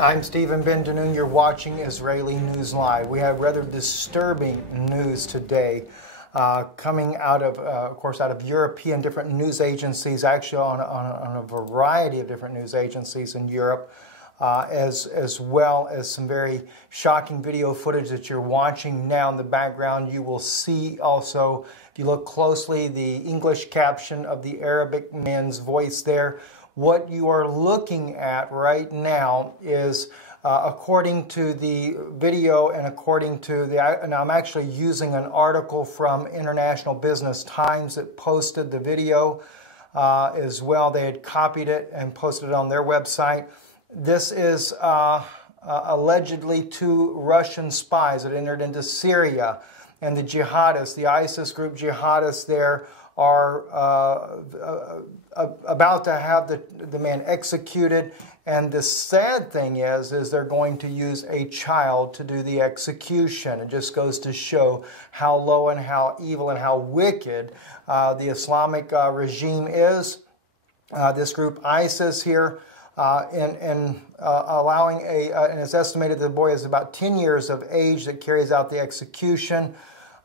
I'm Stephen Ben-Danoon. You're watching Israeli News Live. We have rather disturbing news today coming out of course, out of European different news agencies, actually on a variety of different news agencies in Europe, as well as some very shocking video footage that you're watching now in the background. You will see also, if you look closely, the English caption of the Arabic man's voice there. What you are looking at right now is, according to the video and according to and I'm actually using an article from International Business Times that posted the video as well. They had copied it and posted it on their website. This is allegedly 2 Russian spies that entered into Syria, and the jihadists, the ISIS group jihadists there, are about to have the man executed. And the sad thing is they're going to use a child to do the execution. It just goes to show how low and how evil and how wicked the Islamic regime is. This group ISIS here, and allowing and it's estimated the boy is about 10 years of age that carries out the execution.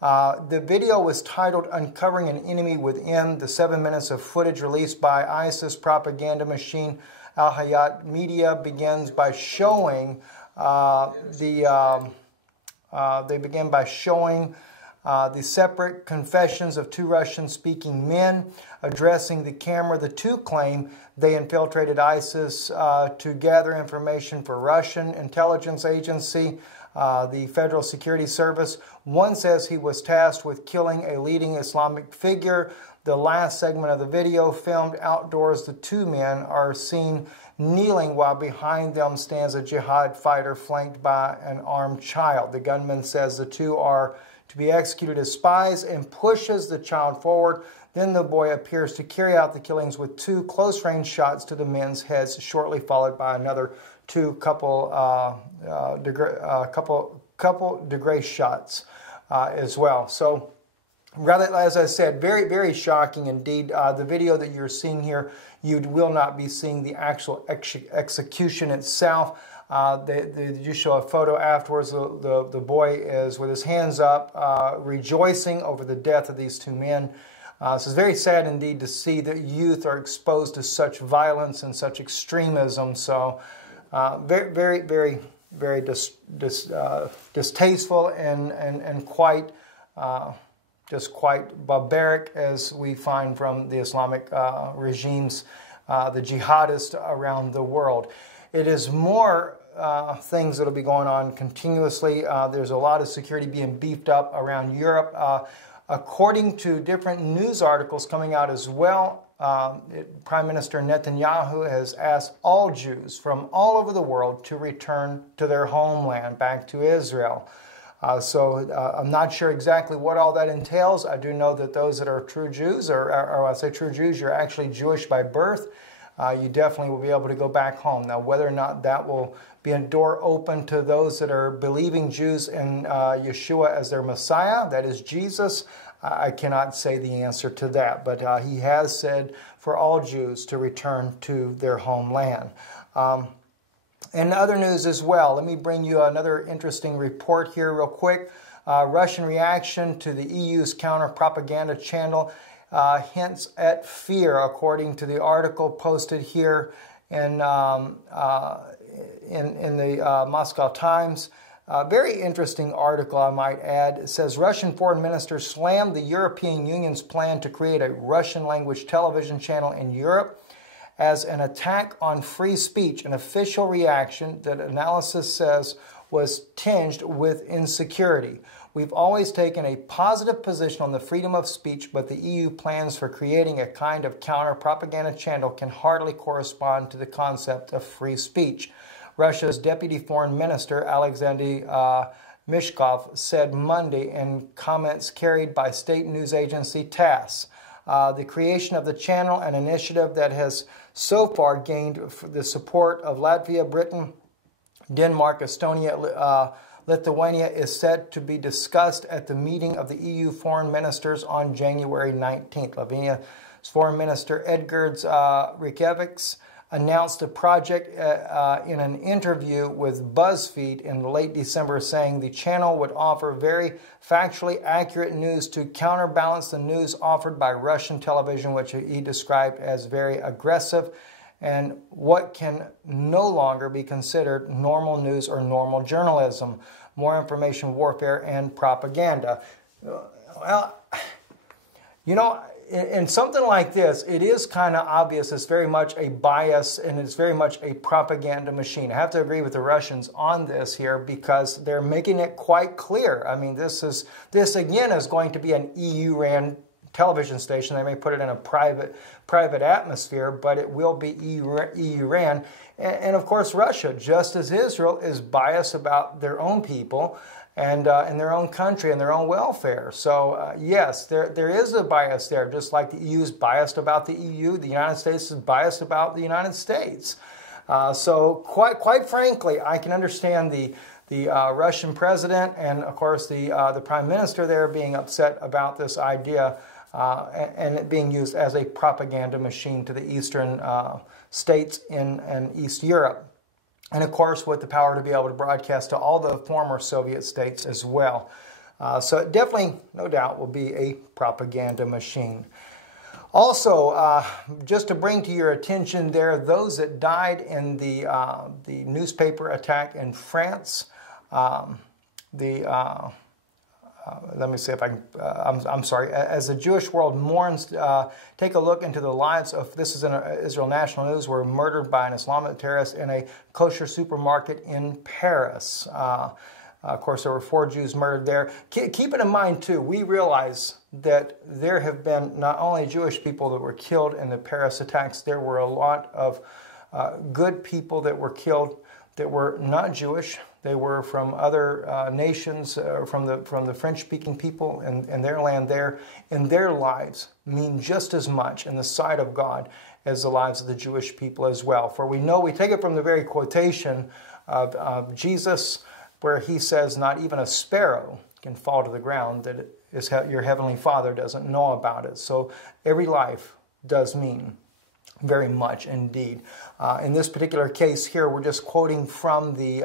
The video was titled "Uncovering an Enemy Within." The 7 minutes of footage released by ISIS propaganda machine Al Hayat Media begins by showing the separate confessions of 2 Russian-speaking men addressing the camera. The 2 claim they infiltrated ISIS to gather information for Russian intelligence agency, the Federal Security Service. One says he was tasked with killing a leading Islamic figure. The last segment of the video, filmed outdoors, the 2 men are seen kneeling while behind them stands a jihad fighter flanked by an armed child. The gunman says the 2 are to be executed as spies and pushes the child forward. Then the boy appears to carry out the killings with 2 close-range shots to the men's heads, shortly followed by another 2 couple degree shots as well. So, rather, as I said, very, very shocking indeed. The video that you're seeing here, you will not be seeing the actual execution itself. They do show a photo afterwards. The boy is with his hands up, rejoicing over the death of these 2 men. So it's very sad indeed to see that youth are exposed to such violence and such extremism. So very, very, very, very distasteful and quite just quite barbaric, as we find from the Islamic regimes, the jihadists around the world. It is more things that will be going on continuously. There's a lot of security being beefed up around Europe. According to different news articles coming out as well, Prime Minister Netanyahu has asked all Jews from all over the world to return to their homeland, back to Israel. So I'm not sure exactly what all that entails. I do know that those that are true Jews, or I say true Jews, you're actually Jewish by birth, you definitely will be able to go back home. Now, whether or not that will be a door open to those that are believing Jews in Yeshua as their Messiah, that is Jesus, I cannot say the answer to that. But he has said for all Jews to return to their homeland. And other news as well. Let me bring you another interesting report here real quick. Russian reaction to the EU's counter-propaganda channel hints at fear, according to the article posted here in the Moscow Times. Very interesting article, I might add. It says Russian foreign minister slammed the European Union's plan to create a Russian-language television channel in Europe as an attack on free speech, an official reaction that analysis says was tinged with insecurity. We've always taken a positive position on the freedom of speech, but the EU plans for creating a kind of counter-propaganda channel can hardly correspond to the concept of free speech. Russia's Deputy Foreign Minister Alexander Mishkov said Monday in comments carried by state news agency TASS. The creation of the channel, an initiative that has so far gained the support of Latvia, Britain, Denmark, Estonia, Lithuania, is set to be discussed at the meeting of the EU foreign ministers on January 19th. Slovenia's Foreign Minister Edgars Rinkēvičs announced a project in an interview with BuzzFeed in late December, saying the channel would offer very factually accurate news to counterbalance the news offered by Russian television, which he described as very aggressive and what can no longer be considered normal news or normal journalism, more information warfare and propaganda. Well, you know, in something like this, it is kind of obvious it's very much a bias and it's very much a propaganda machine. I have to agree with the Russians on this here because they're making it quite clear. I mean, this again is going to be an EU-ran television station. They may put it in a private atmosphere, but it will be EU-ran. And of course, Russia, just as Israel, is biased about their own people and in their own country and their own welfare. So yes, there is a bias there, just like the EU is biased about the EU, the United States is biased about the United States. So quite frankly, I can understand the Russian president and of course the prime minister there being upset about this idea and it being used as a propaganda machine to the eastern states in East Europe. And of course, with the power to be able to broadcast to all the former Soviet states as well. So it definitely, no doubt, will be a propaganda machine. Also, just to bring to your attention there, those that died in the newspaper attack in France, let me see if I can, I'm sorry, as the Jewish world mourns, take a look into the lives of, this is in Israel National News, were murdered by an Islamic terrorist in a kosher supermarket in Paris. Of course, there were 4 Jews murdered there. Keep it in mind, too, we realize that there have been not only Jewish people that were killed in the Paris attacks, there were a lot of good people that were killed that were not Jewish. They were from other nations, from the French-speaking people in their land there, and their lives mean just as much in the sight of God as the lives of the Jewish people as well. For we know, we take it from the very quotation of Jesus, where he says, not even a sparrow can fall to the ground that your heavenly Father doesn't know about it. So every life does mean very much indeed. In this particular case here, we're just quoting from the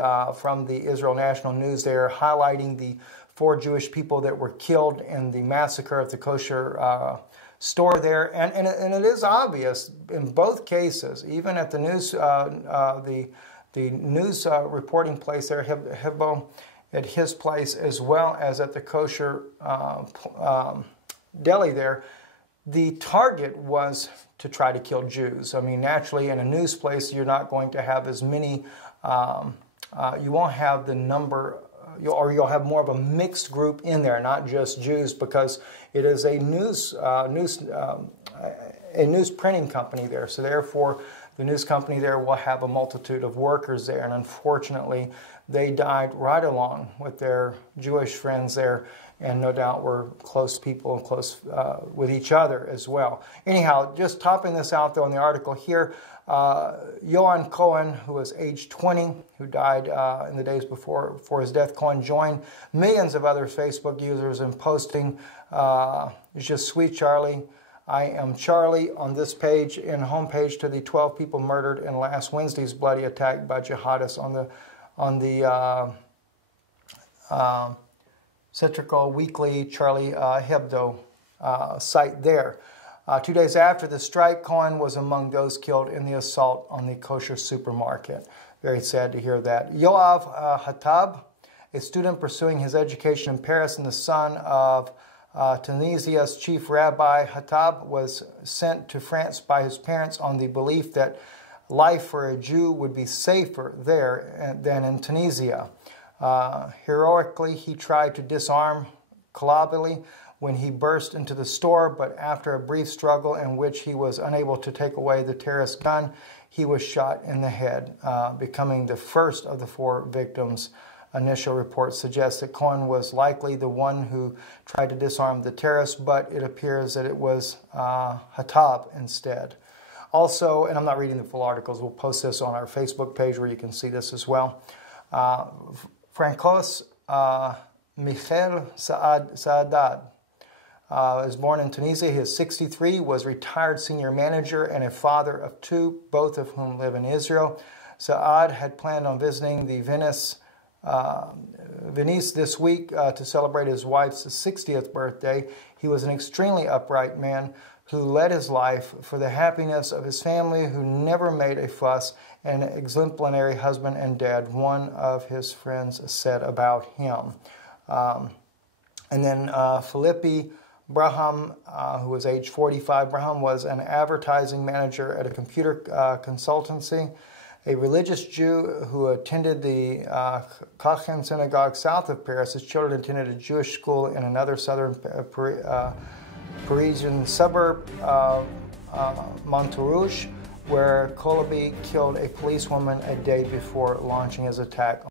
Israel National News. They're highlighting the 4 Jewish people that were killed in the massacre of the kosher store there, and it is obvious in both cases. Even at the news, the news reporting place there, Hebbo, at his place, as well as at the kosher deli there, the target was to try to kill Jews. I mean, naturally, in a news place, you're not going to have as many, you won't have the number, or you'll have more of a mixed group in there, not just Jews, because it is a news printing company there. So therefore, the news company there will have a multitude of workers there, and unfortunately, they died right along with their Jewish friends there, and no doubt were close people and close with each other as well. Anyhow, just topping this out though in the article here, Johan Cohen, who was age 20, who died in the days before his death, Cohen joined millions of other Facebook users in posting, Je suis Charlie, I am Charlie, on this page and homepage to the 12 people murdered in last Wednesday's bloody attack by jihadists on the satirical weekly Charlie Hebdo site there. 2 days after the strike, Cohen was among those killed in the assault on the kosher supermarket. Very sad to hear that. Yoav Hatab, a student pursuing his education in Paris and the son of Tunisia's chief rabbi, Hatab was sent to France by his parents on the belief that life for a Jew would be safer there than in Tunisia. Heroically, he tried to disarm Kalabali when he burst into the store, but after a brief struggle in which he was unable to take away the terrorist's gun, he was shot in the head, becoming the first of the 4 victims. Initial reports suggest that Cohen was likely the one who tried to disarm the terrorist, but it appears that it was Hatab instead. Also, and I'm not reading the full articles, we'll post this on our Facebook page where you can see this as well. Francos Michel Saadad, Was born in Tunisia. He is 63, was retired senior manager and a father of 2, both of whom live in Israel. Saad had planned on visiting the Venice this week to celebrate his wife's 60th birthday. He was an extremely upright man who led his life for the happiness of his family, who never made a fuss, and an exemplary husband and dad, one of his friends said about him. And then Philippi Braham, who was age 45. Braham was an advertising manager at a computer consultancy, a religious Jew who attended the Kachem synagogue south of Paris. His children attended a Jewish school in another southern Parisian suburb, Montrouge, where Kolobi killed a policewoman a day before launching his attack.